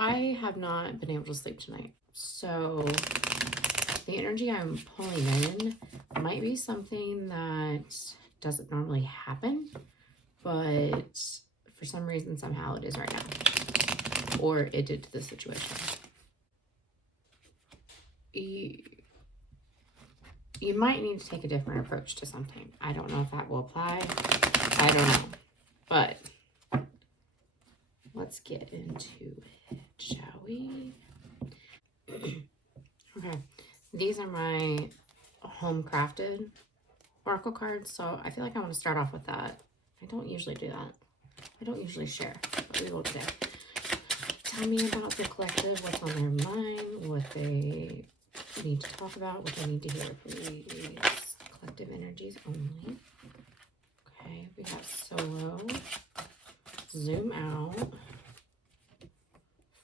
I have not been able to sleep tonight. So the energy I'm pulling in might be something that doesn't normally happen, but for some reason, somehow it is right now. Or it did to the situation. You might need to take a different approach to something. I don't know if that will apply. I don't know. But let's get into it, shall we? Okay. These are my home crafted oracle cards. So I feel like I want to start off with that. I don't usually do that. I don't usually share, but we will today. Tell me about the collective, what's on their mind, what they need to talk about, what they need to hear, please. Collective energies only. Okay, we got solo, zoom out,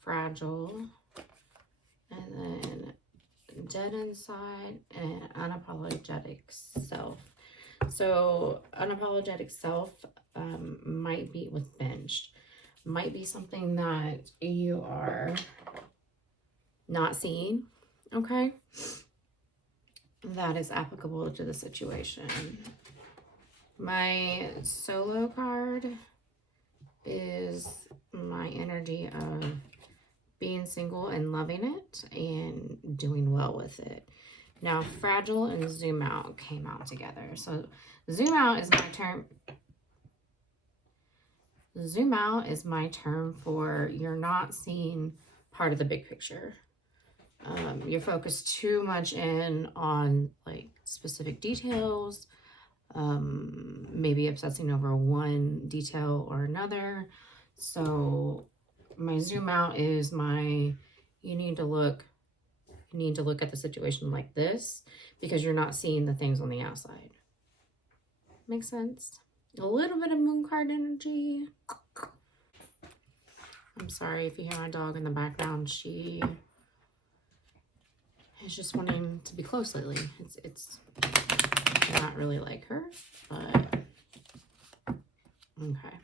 fragile, and then dead inside, and unapologetic self. So unapologetic self might be with binged. Might be something that you are not seeing, okay? That is applicable to the situation. My solo card is my energy of being single and loving it and doing well with it. Now, fragile and zoom out came out together. So zoom out is my term. Zoom out is my term for you're not seeing part of the big picture. You're focused too much in on like specific details, maybe obsessing over one detail or another. So my zoom out is my, you need to look at the situation like this because you're not seeing the things on the outside. Makes sense? A little bit of moon card energy. I'm sorry if you hear my dog in the background. She is just wanting to be close lately. It's not really like her, but okay.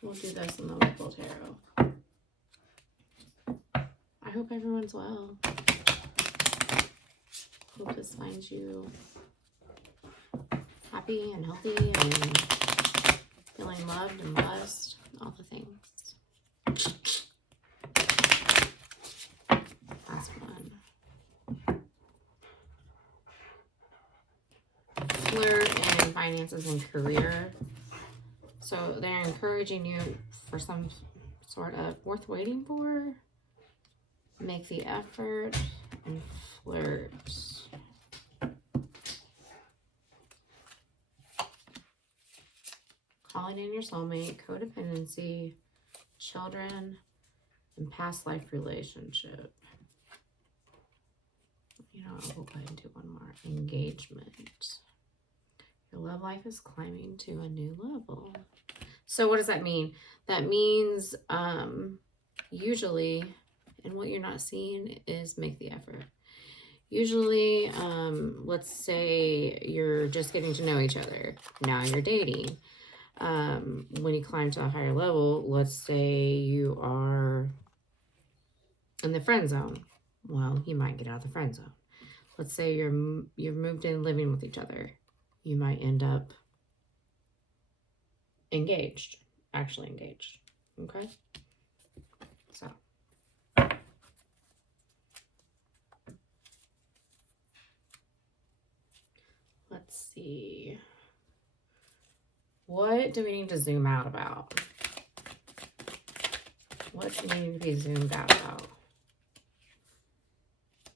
We'll do this in the local tarot. I hope everyone's well. Hope this finds you happy and healthy and feeling loved and blessed, all the things. Last one. Flirt and finances and career. So they're encouraging you for some sort of worth waiting for. Make the effort and flirt. Calling in your soulmate, codependency, children, and past life relationship. You know, we'll go ahead and do one more. Engagement. Your love life is climbing to a new level. So what does that mean? That means usually, and what you're not seeing is make the effort. Usually, let's say you're just getting to know each other. Now you're dating. When you climb to a higher level, let's say you are in the friend zone. Well, you might get out of the friend zone. Let's say you're moved in living with each other. You might end up engaged, actually engaged. Okay? So. Let's see. What do we need to zoom out about? What's needing to be zoomed out about?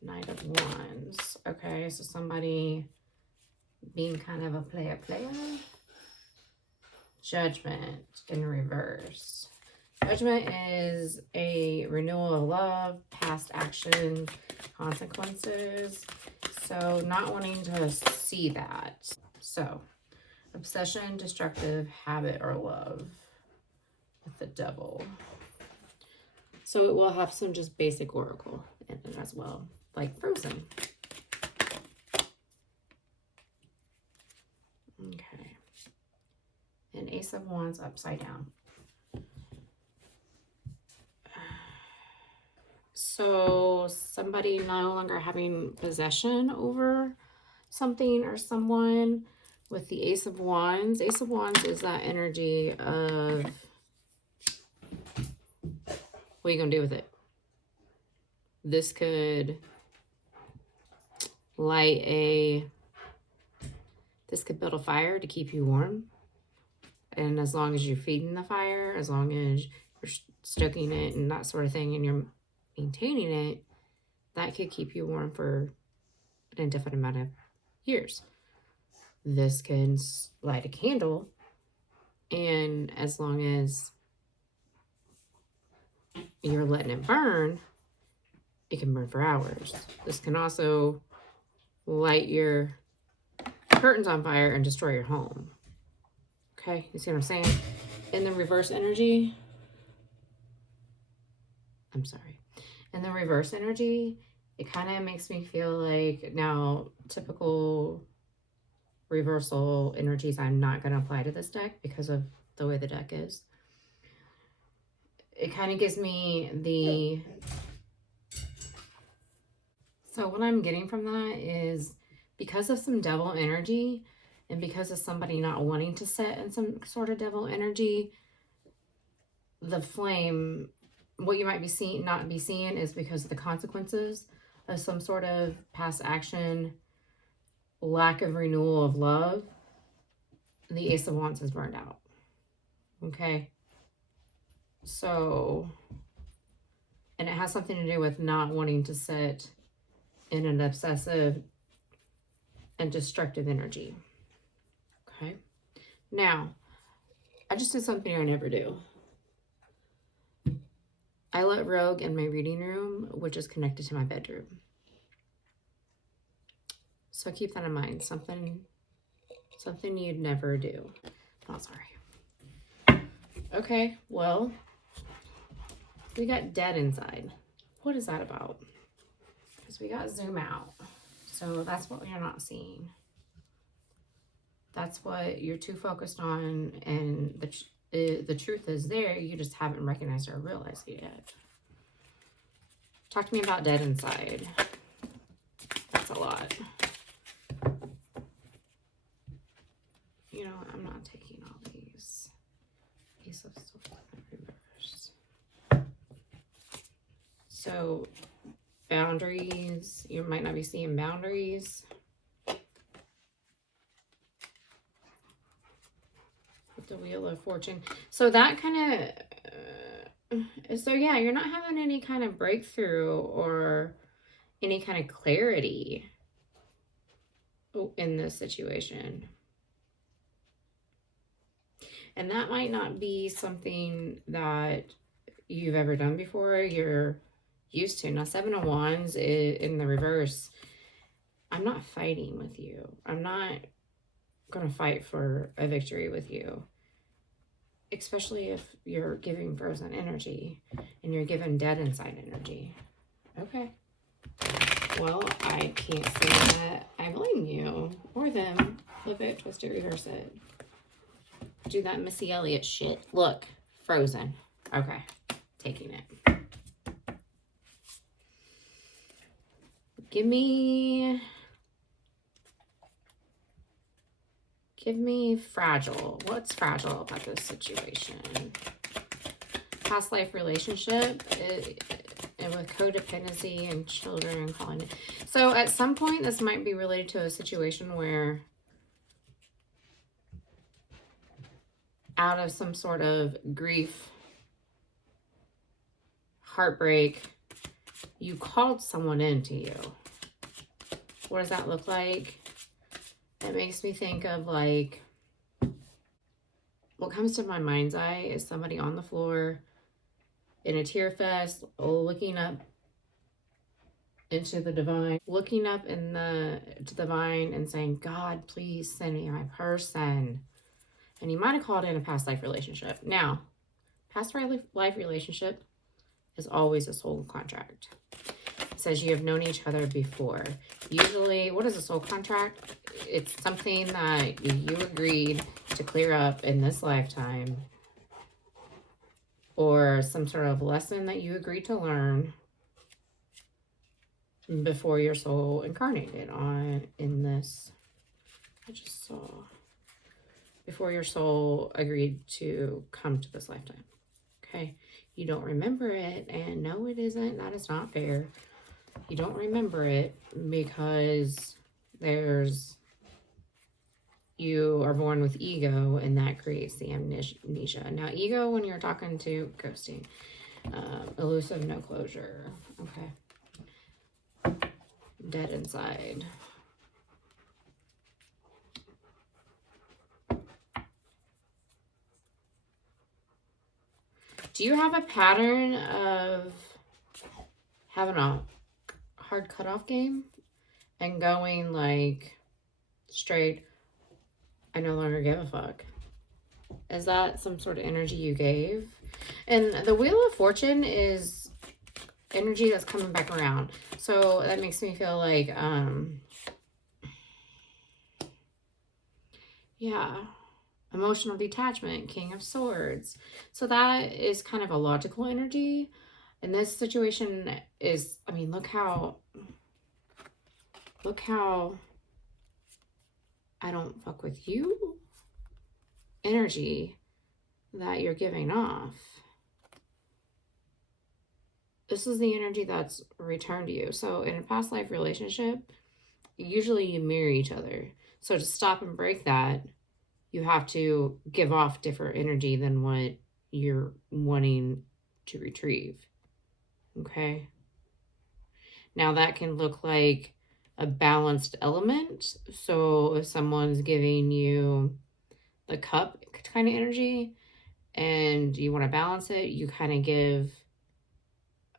Knight of Wands. Okay, so somebody being kind of a player. Judgment in reverse. Judgment is a renewal of love, past action, consequences. So not wanting to see that. So obsession, destructive, habit, or love with the Devil. So it will have some just basic oracle in it as well, like Frozen. Okay. And Ace of Wands upside down. So somebody no longer having possession over something or someone with the Ace of Wands. Ace of Wands is that energy of what are you going to do with it? This could this could build a fire to keep you warm. And as long as you're feeding the fire, as long as you're stoking it and that sort of thing, and you're maintaining it, that could keep you warm for an indefinite amount of years. This can light a candle, and as long as you're letting it burn, it can burn for hours. This can also light your curtains on fire and destroy your home. Okay, you see what I'm saying? In the reverse energy, I'm sorry. In the reverse energy, it kind of makes me feel like now typical reversal energies I'm not going to apply to this deck because of the way the deck is. It kind of gives me so what I'm getting from that is because of some devil energy and because of somebody not wanting to sit in some sort of devil energy, the flame, what you might be not be seeing is because of the consequences of some sort of past action, lack of renewal of love. The Ace of Wands is burned out. Okay. So, and it has something to do with not wanting to sit in an obsessive and destructive energy. Okay. Now, I just did something I never do. I let Rogue in my reading room, which is connected to my bedroom. So keep that in mind. Something you'd never do. Oh, sorry. Okay, well, we got dead inside. What is that about? Because we got zoom out. So that's what you're not seeing. That's what you're too focused on, and the truth is there. You just haven't recognized or realized it yet. Talk to me about dead inside. That's a lot. You know, I'm not taking all these. Ace of Swords reverse. So, boundaries. You might not be seeing boundaries. With the Wheel of Fortune. So that kind of... so yeah, you're not having any kind of breakthrough or any kind of clarity in this situation. And that might not be something that you've ever done before. You're used to. Now, Seven of Wands in the reverse. I'm not fighting with you. I'm not going to fight for a victory with you. Especially if you're giving frozen energy and you're giving dead inside energy. Okay. Well, I can't say that I blame you or them. Flip it, twist it, reverse it. Do that Missy Elliott shit. Look, frozen. Okay, taking it. Give me fragile. What's fragile about this situation? Past life relationship and with codependency and children calling it. So at some point, this might be related to a situation where out of some sort of grief, heartbreak, you called someone into you. What does that look like? It makes me think of like, what comes to my mind's eye is somebody on the floor in a tear fest, looking up into the divine, looking up to the divine and saying, God, please send me my person. And you might have called in a past life relationship. Now, past life relationship is always a soul contract. It says you have known each other before. Usually, what is a soul contract? It's something that you agreed to clear up in this lifetime, or some sort of lesson that you agreed to learn before your soul incarnated in this. I just saw before your soul agreed to come to this lifetime. Okay, you don't remember it, and no, it isn't. That is not fair. You don't remember it because you are born with ego, and that creates the amnesia. Now, ego, when you're talking to ghosting, elusive, no closure. Okay, dead inside. Do you have a pattern of having a hard cutoff game and going like straight, I no longer give a fuck? Is that some sort of energy you gave? And the Wheel of Fortune is energy that's coming back around. So that makes me feel like, yeah, emotional detachment, King of Swords. So that is kind of a logical energy. And this situation is, I mean, look how I don't fuck with you energy that you're giving off. This is the energy that's returned to you. So in a past life relationship, usually you mirror each other. So to stop and break that, you have to give off different energy than what you're wanting to retrieve. Okay. Now that can look like a balanced element. So if someone's giving you the cup kind of energy and you want to balance it, you kind of give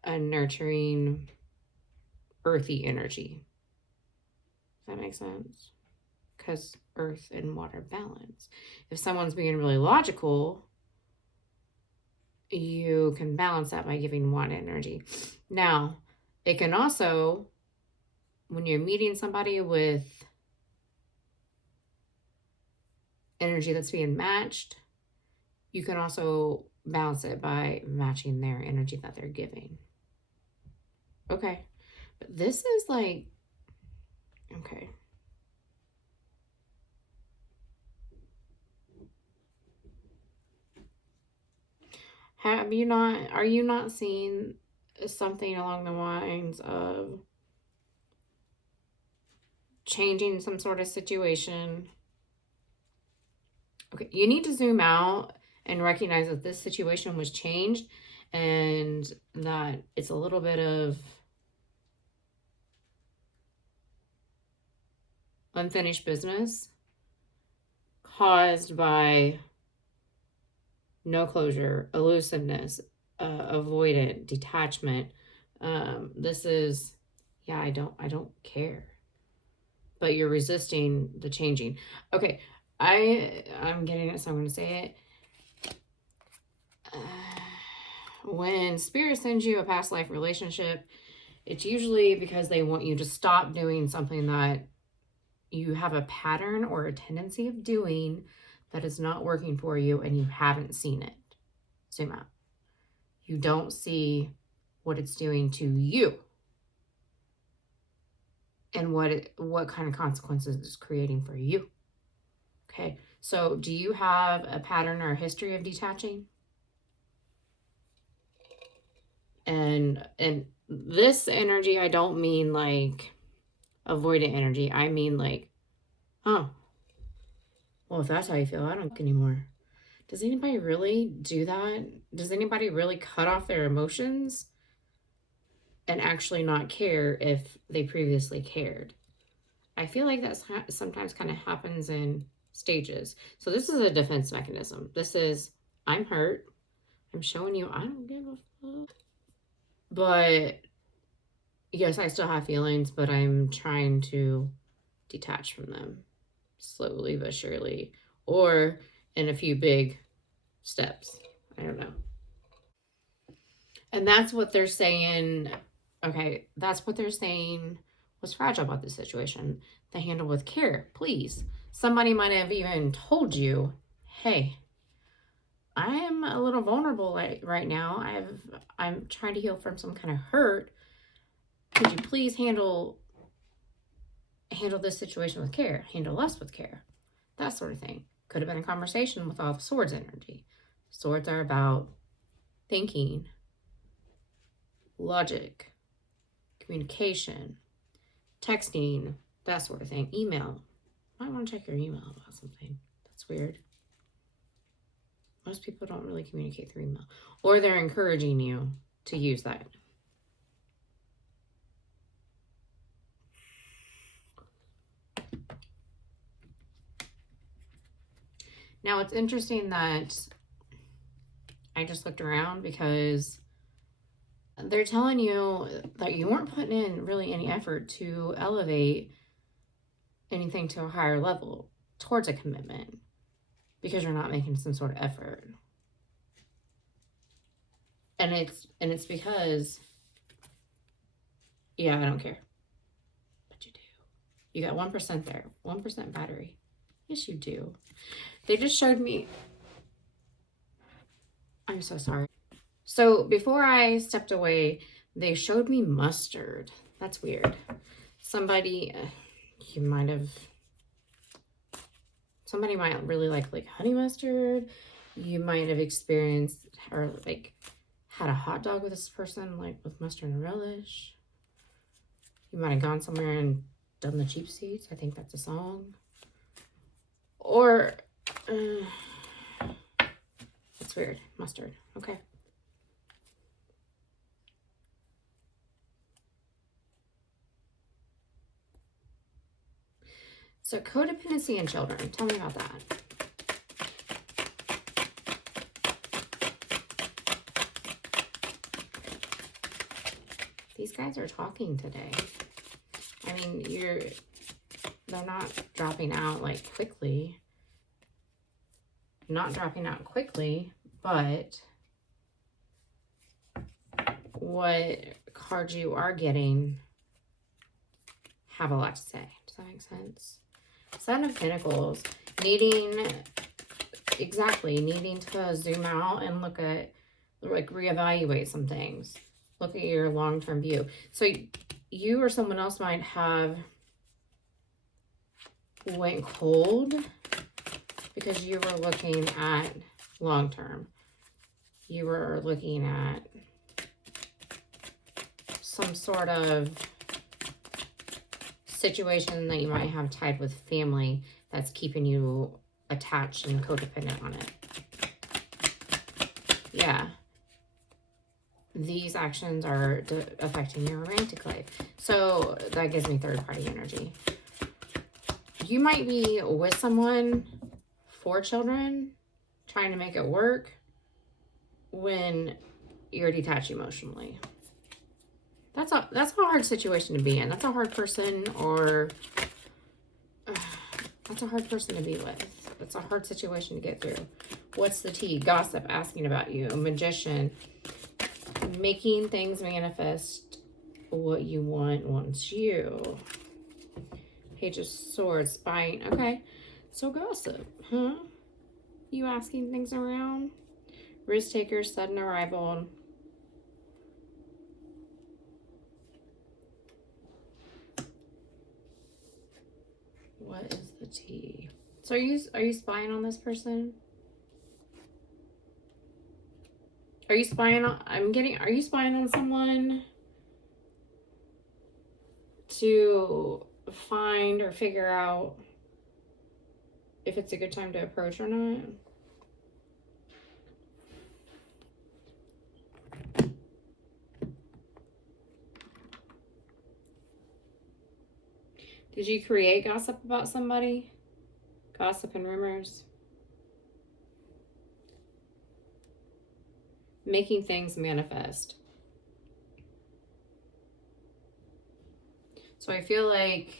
a nurturing, earthy energy. Does that make sense? Because earth and water balance. If someone's being really logical, you can balance that by giving water energy. Now, it can also, when you're meeting somebody with energy that's being matched, you can also balance it by matching their energy that they're giving. Okay. But this is like, okay. Are you not seeing something along the lines of changing some sort of situation? Okay, you need to zoom out and recognize that this situation was changed and that it's a little bit of unfinished business caused by no closure, elusiveness, avoidant, detachment. This is, yeah, I don't care. But you're resisting the changing. Okay, I'm getting it, so I'm going to say it. When spirit sends you a past life relationship, it's usually because they want you to stop doing something that you have a pattern or a tendency of doing that is not working for you and you haven't seen it. Zoom out. You don't see what it's doing to you and what kind of consequences it's creating for you. Okay, so do you have a pattern or a history of detaching? And this energy, I don't mean like avoidant energy. I mean like, oh, well, if that's how you feel, I don't anymore. Does anybody really do that? Does anybody really cut off their emotions and actually not care if they previously cared? I feel like that sometimes kind of happens in stages. So this is a defense mechanism. This is, I'm hurt. I'm showing you I don't give a fuck. But yes, I still have feelings, but I'm trying to detach from them slowly but surely, or in a few big steps. I don't know. And that's what they're saying. Okay, that's what they're saying was fragile about this situation. They handle with care, please. Somebody might have even told you, hey, I am a little vulnerable right now. I'm trying to heal from some kind of hurt. could you please handle this situation with care, handle us with care, that sort of thing. Could have been a conversation with all the swords energy. Swords are about thinking, logic, communication, texting, that sort of thing. Email. Might want to check your email about something. That's weird. Most people don't really communicate through email. Or they're encouraging you to use that. Now, it's interesting that I just looked around because they're telling you that you weren't putting in really any effort to elevate anything to a higher level towards a commitment because you're not making some sort of effort. And it's because, yeah, I don't care. But you do. You got 1% there. 1% battery. Yes, you do. They just showed me. I'm so sorry. So before I stepped away, they showed me mustard. That's weird. Somebody, somebody might really like honey mustard. You might have experienced or like had a hot dog with this person, like with mustard and relish. You might have gone somewhere and done the cheap seats. I think that's a song. Or, that's weird. Mustard. Okay. So codependency in children. Tell me about that. These guys are talking today. I mean, they're not dropping out like quickly. Not dropping out quickly, but what cards you are getting have a lot to say. Does that make sense? Seven of Pentacles, needing to zoom out and look at, like, reevaluate some things. Look at your long-term view. So you or someone else might have went cold because you were looking at long-term. You were looking at some sort of situation that you might have tied with family that's keeping you attached and codependent on it. Yeah. These actions are affecting your romantic life. So that gives me third-party energy. You might be with someone for children, trying to make it work when you're detached emotionally. That's a hard situation to be in. That's a hard person, or that's a hard person to be with. That's a hard situation to get through. What's the tea? Gossip asking about you. A magician. Making things manifest. What you want wants you. Page of Swords. Spying. Okay. So gossip. Huh? You asking things around. Risk taker. Sudden arrival. What is the tea? So are you spying on this person? Are you spying on, are you spying on someone to find or figure out if it's a good time to approach or not? Did you create gossip about somebody? Gossip and rumors? Making things manifest. So I feel like,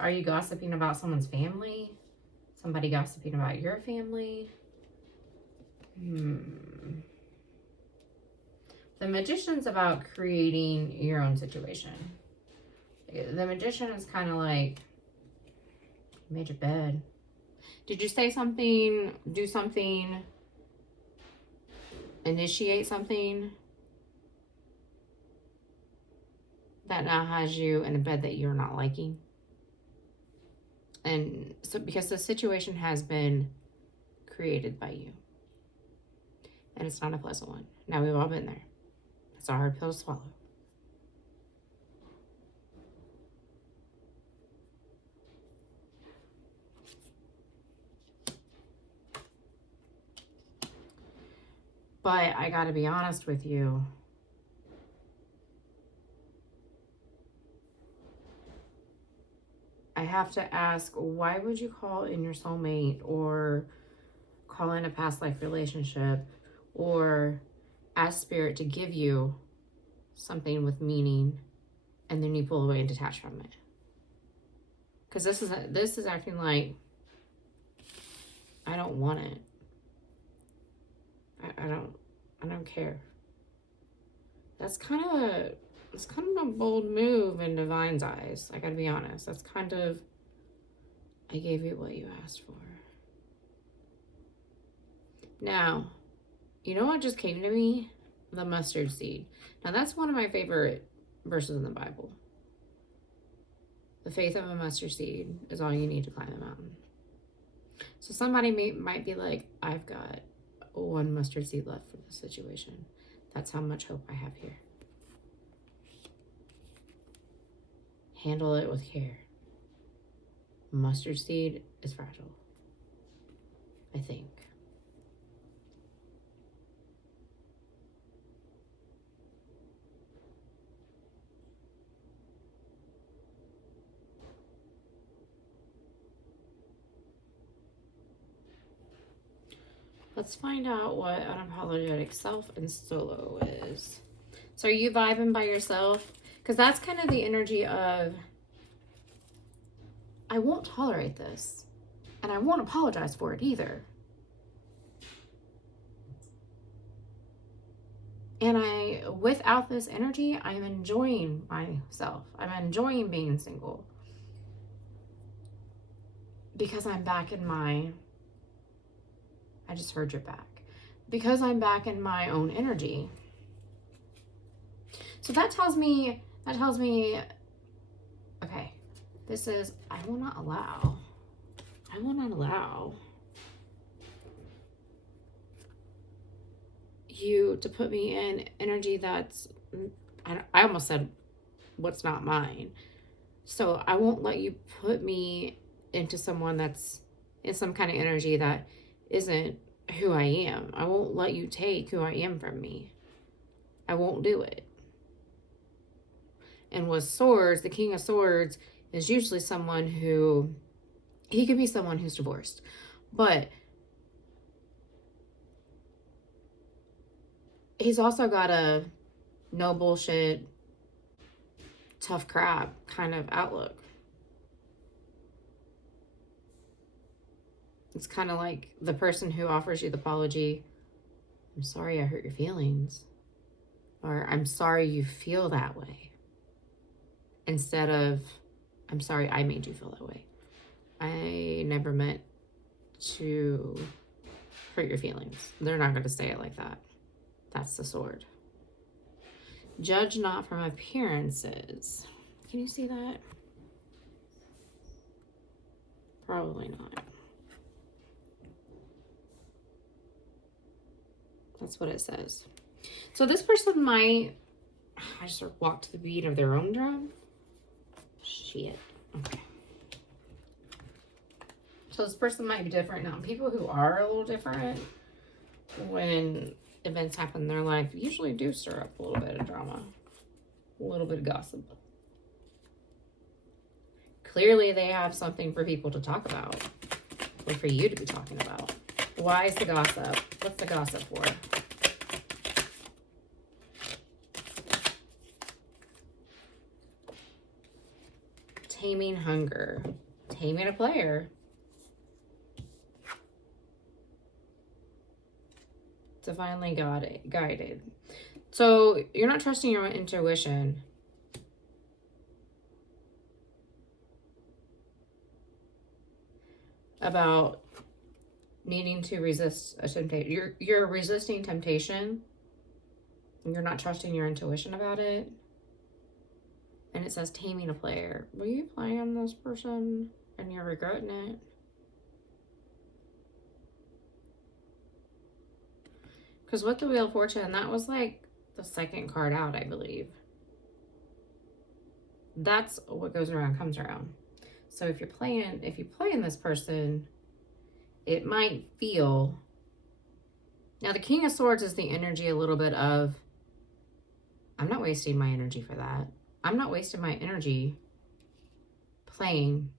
are you gossiping about someone's family? Somebody gossiping about your family? The Magician's about creating your own situation. The Magician is kind of like, you made your bed. Did you say something, do something, initiate something? that now has you in a bed that you're not liking. And so because the situation has been created by you. And it's not a pleasant one. Now, we've all been there. It's a hard pill to swallow. But I gotta be honest with you. I have to ask, why would you call in your soulmate or call in a past life relationship or ask spirit to give you something with meaning and then you pull away and detach from it? Because this is acting like I don't want it. I don't care. That's kind of a bold move in Divine's eyes. I gotta be honest. That's kind of, I gave you what you asked for. Now, you know what just came to me? The mustard seed. Now that's one of my favorite verses in the Bible. The faith of a mustard seed is all you need to climb the mountain. So somebody might be like, I've got one mustard seed left for this situation. That's how much hope I have here. Handle it with care. Mustard seed is fragile, I think. Let's find out what unapologetic self and solo is. So are you vibing by yourself? Because that's kind of the energy of, I won't tolerate this. And I won't apologize for it either. And without this energy, I'm enjoying myself. I'm enjoying being single. Because I'm back in my, I just heard your back. Because I'm back in my own energy. So that tells me, okay, this is, I will not allow you to put me in energy that's, I almost said what's not mine. So I won't let you put me into someone that's in some kind of energy that isn't who I am. I won't let you take who I am from me. I won't do it. And with swords, the King of Swords is usually someone who, he could be someone who's divorced, but he's also got a no bullshit, tough crap kind of outlook. It's kind of like the person who offers you the apology. I'm sorry I hurt your feelings. Or I'm sorry you feel that way. Instead of, I'm sorry I made you feel that way. I never meant to hurt your feelings. They're not going to say it like that. That's the sword. Judge not from appearances. Can you see that? Probably not. That's what it says. So this person might, I just sort of walk to the beat of their own drum. Shit. Okay. So this person might be different. Now, people who are a little different, when events happen in their life, usually do stir up a little bit of drama, a little bit of gossip. Clearly, they have something for people to talk about, or for you to be talking about. Why is the gossip? What's the gossip for? Taming hunger. Taming a player. Divinely guided. So you're not trusting your intuition. About needing to resist a temptation. You're resisting temptation. And you're not trusting your intuition about it. And it says taming a player. Were you playing this person and you're regretting it? Because with the Wheel of Fortune, that was like the second card out, I believe. That's what goes around comes around. So if you're playing this person, it might feel. Now the King of Swords is the energy a little bit of, I'm not wasting my energy for that. I'm not wasting my energy playing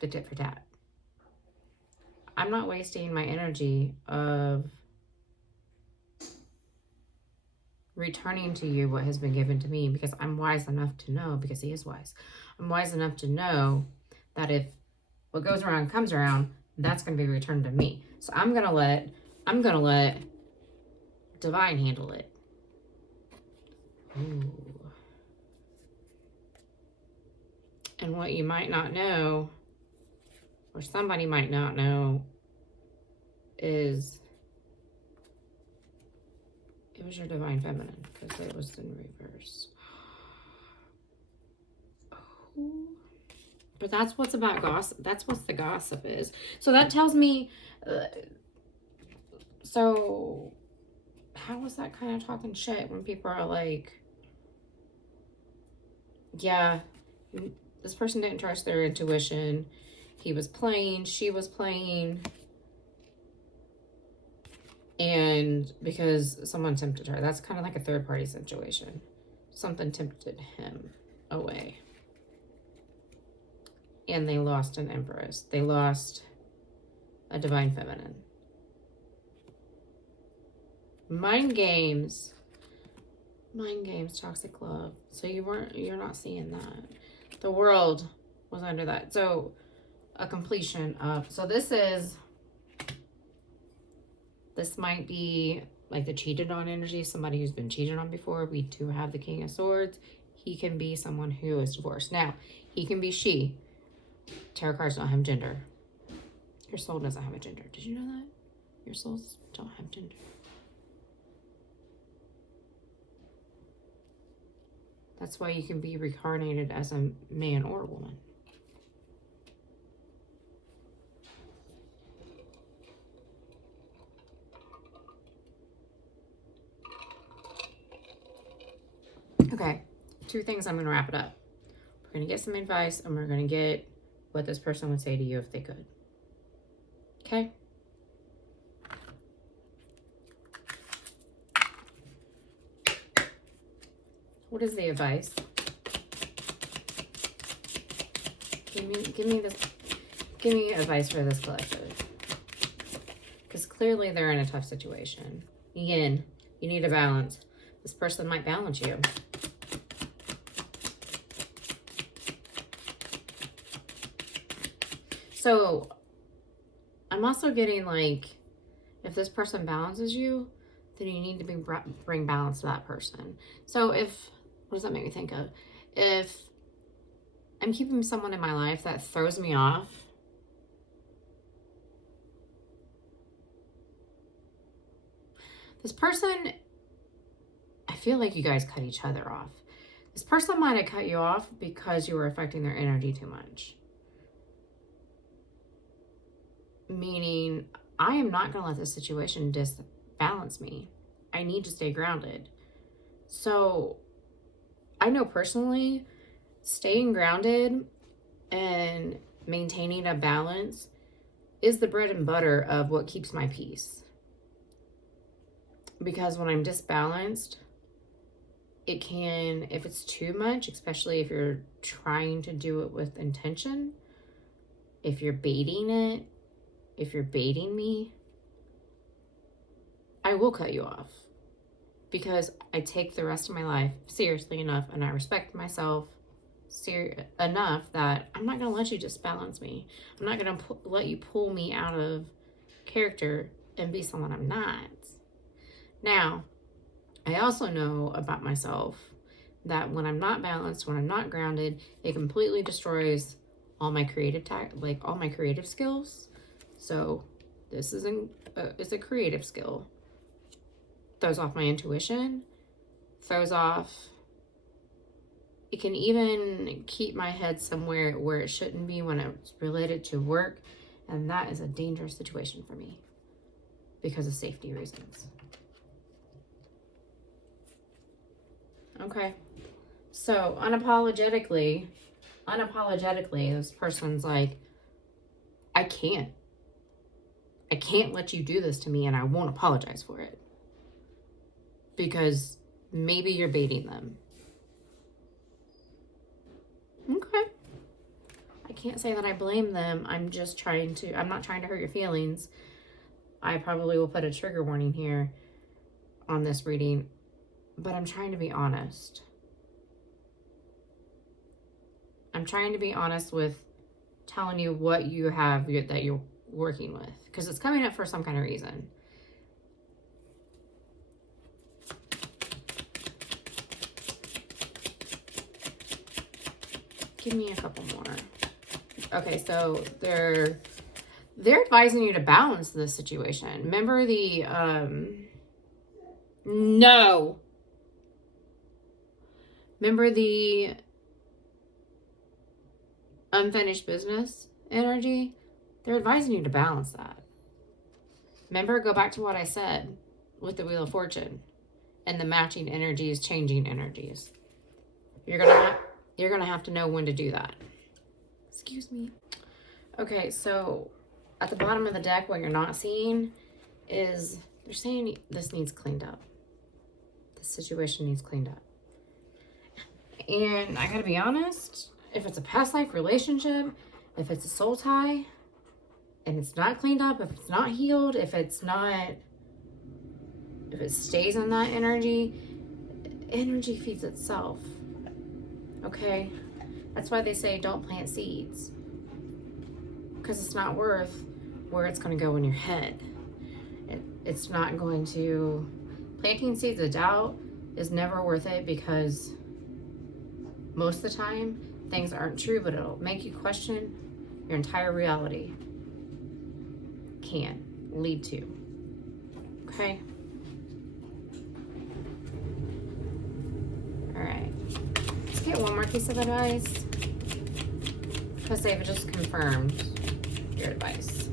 the tit for tat. I'm not wasting my energy of returning to you what has been given to me, because I'm wise enough to know, because he is wise. I'm wise enough to know that if what goes around comes around, that's going to be returned to me. So I'm going to let divine handle it. Ooh. And what you might not know, or somebody might not know, is it was your divine feminine, because it was in reverse. Oh. But that's what's about gossip. That's what the gossip is. So that tells me, so how is that kind of talking shit when people are like, yeah, this person didn't trust their intuition. He was playing, she was playing. And because someone tempted her, that's kind of like a third party situation. Something tempted him away. And they lost an empress. They lost a divine feminine. Mind games, toxic love. So you're not seeing that. The world was under that. So a completion of, so this might be like the cheated on energy, somebody who's been cheated on before. We do have the King of Swords. He can be someone who is divorced. Now, he can be she. Tarot cards don't have gender. Your soul doesn't have a gender. Did you know that? Your souls don't have gender. That's why you can be reincarnated as a man or a woman. Okay, 2 things, I'm going to wrap it up. We're going to get some advice, and we're going to get what this person would say to you if they could. Okay? What is the advice? Give me advice for this collective. Because clearly they're in a tough situation. Again, you need a balance. This person might balance you. So I'm also getting like, if this person balances you, then you need to bring balance to that person. So what does that make me think of? If I'm keeping someone in my life that throws me off, this person, I feel like you guys cut each other off. This person might have cut you off because you were affecting their energy too much. Meaning, I am not going to let this situation disbalance me. I need to stay grounded. So, I know personally, staying grounded and maintaining a balance is the bread and butter of what keeps my peace. Because when I'm disbalanced, it can, if it's too much, especially if you're trying to do it with intention, if you're baiting it, if you're baiting me, I will cut you off. Because I take the rest of my life seriously enough, and I respect myself enough that I'm not going to let you disbalance me. I'm not going to let you pull me out of character and be someone I'm not. Now, I also know about myself that when I'm not balanced, when I'm not grounded, it completely destroys all my creative all my creative skills. So this is a creative skill. Throws off my intuition, throws off It can even keep my head somewhere where it shouldn't be when it's related to work. And that is a dangerous situation for me because of safety reasons. Okay. So unapologetically, this person's like, I can't let you do this to me, and I won't apologize for it. Because maybe you're baiting them. Okay. I can't say that I blame them. I'm not trying to hurt your feelings. I probably will put a trigger warning here on this reading, but I'm trying to be honest. I'm trying to be honest with telling you what you have that you're working with, because it's coming up for some kind of reason. Give me a couple more. Okay, so they're advising you to balance this situation. Remember the remember the unfinished business energy? They're advising you to balance that. Remember, go back to what I said with the Wheel of Fortune and the matching energies, changing energies. You're gonna have to know when to do that. Excuse me. Okay, so at the bottom of the deck, what you're not seeing is they're saying this needs cleaned up. This situation needs cleaned up. And I gotta be honest, if it's a past life relationship, if it's a soul tie, and it's not cleaned up, if it's not healed, if it stays in that energy feeds itself. Okay? That's why they say don't plant seeds. Because it's not worth where it's going to go in your head. It's not going to... Planting seeds of doubt is never worth it, because most of the time things aren't true, but it'll make you question your entire reality. Can lead to. Okay? Alright. Let's get one more piece of advice, because they've just confirmed your advice.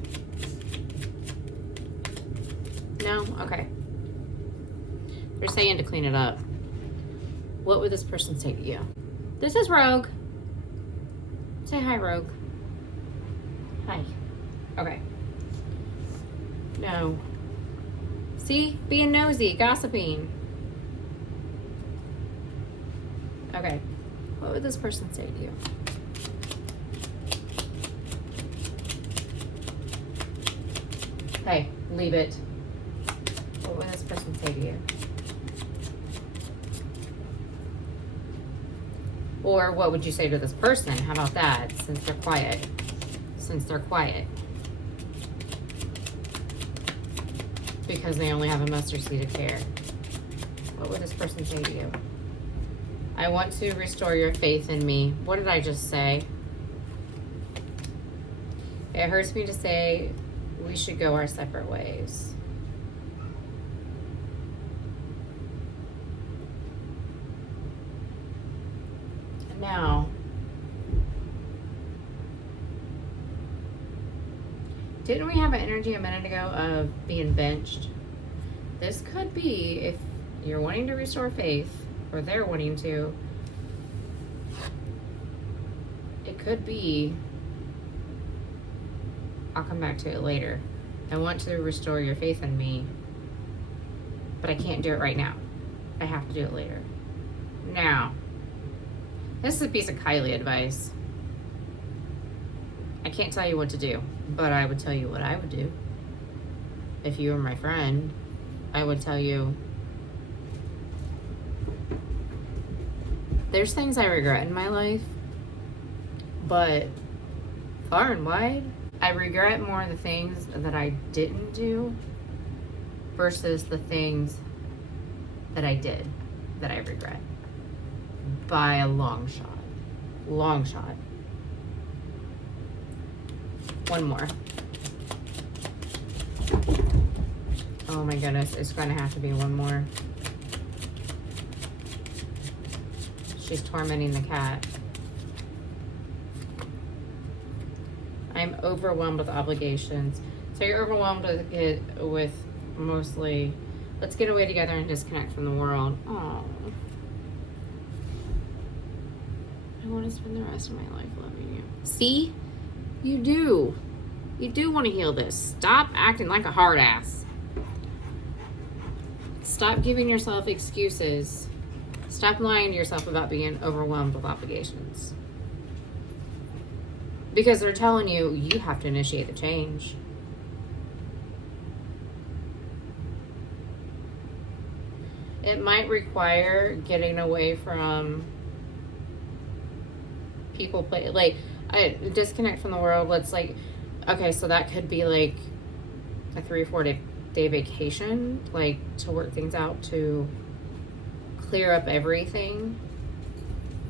No? Okay. They're saying to clean it up. What would this person say to you? This is Rogue. Say hi, Rogue. Hi. Okay. No. See? Being nosy, gossiping. Okay. What would this person say to you? Hey, leave it. What would this person say to you? Or what would you say to this person? How about that? Since they're quiet. Because they only have a mustard seed of care. What would this person say to you? I want to restore your faith in me. What did I just say? It hurts me to say we should go our separate ways. Now, didn't we have an energy a minute ago of being benched? This could be, if you're wanting to restore faith, or they're wanting to, it could be, I'll come back to it later. I want to restore your faith in me, but I can't do it right now. I have to do it later. Now, this is a piece of Kylie advice. I can't tell you what to do, but I would tell you what I would do. If you were my friend, I would tell you, there's things I regret in my life, but far and wide, I regret more the things that I didn't do versus the things that I did that I regret. By a long shot. Long shot. One more. Oh my goodness, it's gonna have to be one more. She's tormenting the cat. I'm overwhelmed with obligations. So you're overwhelmed with mostly, let's get away together and disconnect from the world. Oh, I want to spend the rest of my life loving you. See? You do. You do want to heal this. Stop acting like a hard ass. Stop giving yourself excuses. Stop lying to yourself about being overwhelmed with obligations. Because they're telling you, you have to initiate the change. It might require getting away from people like disconnect from the world. Let's like, okay, so that could be like a 3 or 4 day vacation, like to work things out, to clear up everything,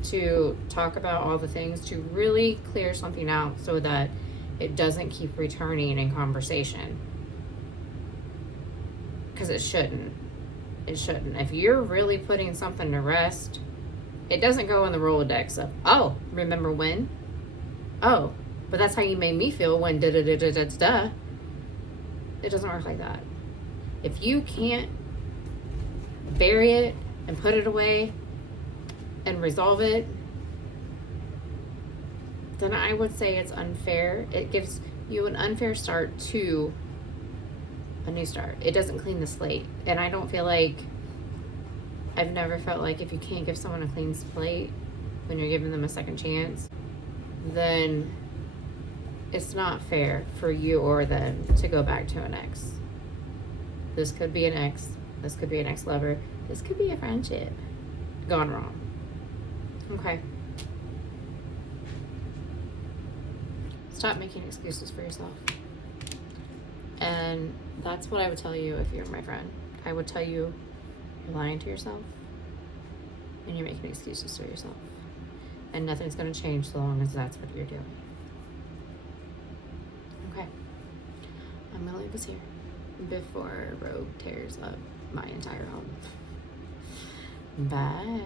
to talk about all the things, to really clear something out so that it doesn't keep returning in conversation. Because it shouldn't. It shouldn't. If you're really putting something to rest, it doesn't go in the Rolodex of, oh, remember when? Oh, but that's how you made me feel when da-da-da-da-da-da. It doesn't work like that. If you can't bury it and put it away and resolve it, then I would say it's unfair. It gives you an unfair start to a new start. It doesn't clean the slate. And I don't feel like, I've never felt like if you can't give someone a clean slate when you're giving them a second chance, then it's not fair for you or them to go back to an ex. This could be an ex. This could be an ex-lover. This could be a friendship gone wrong. Okay. Stop making excuses for yourself. And that's what I would tell you if you're my friend. I would tell you you're lying to yourself and you're making excuses for yourself. And nothing's going to change so long as that's what you're doing. Okay. I'm going to leave this here before Rogue tears up my entire home. Bye.